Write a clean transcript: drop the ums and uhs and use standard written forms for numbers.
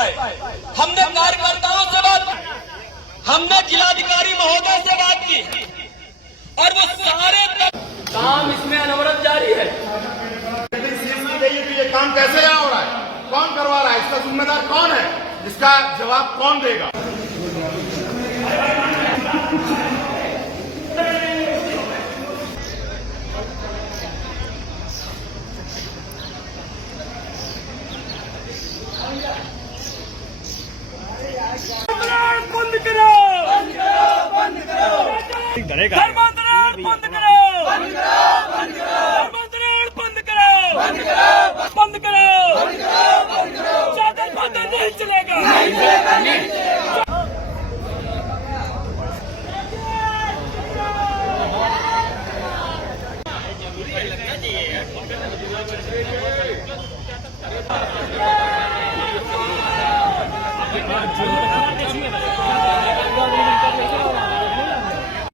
है। हमने कार्यकर्ताओं से बात की, हमने जिलाधिकारी महोदय से बात की और वो सारे काम इसमें अनवरत जारी है। ये काम कैसे यहाँ हो रहा है, कौन करवा रहा है, इसका जिम्मेदार कौन है, इसका जवाब कौन देगा। बंद करो, बंद करो, बंद करो, धर्मांतरण बंद करो, बंद करो, बंद करो, धर्मांतरण बंद करो, बंद करो, बंद करो, बंद करो, बंद करो, चादर बादल नहीं चलेगा, नहीं चलेगा, नहीं चलेगा। जो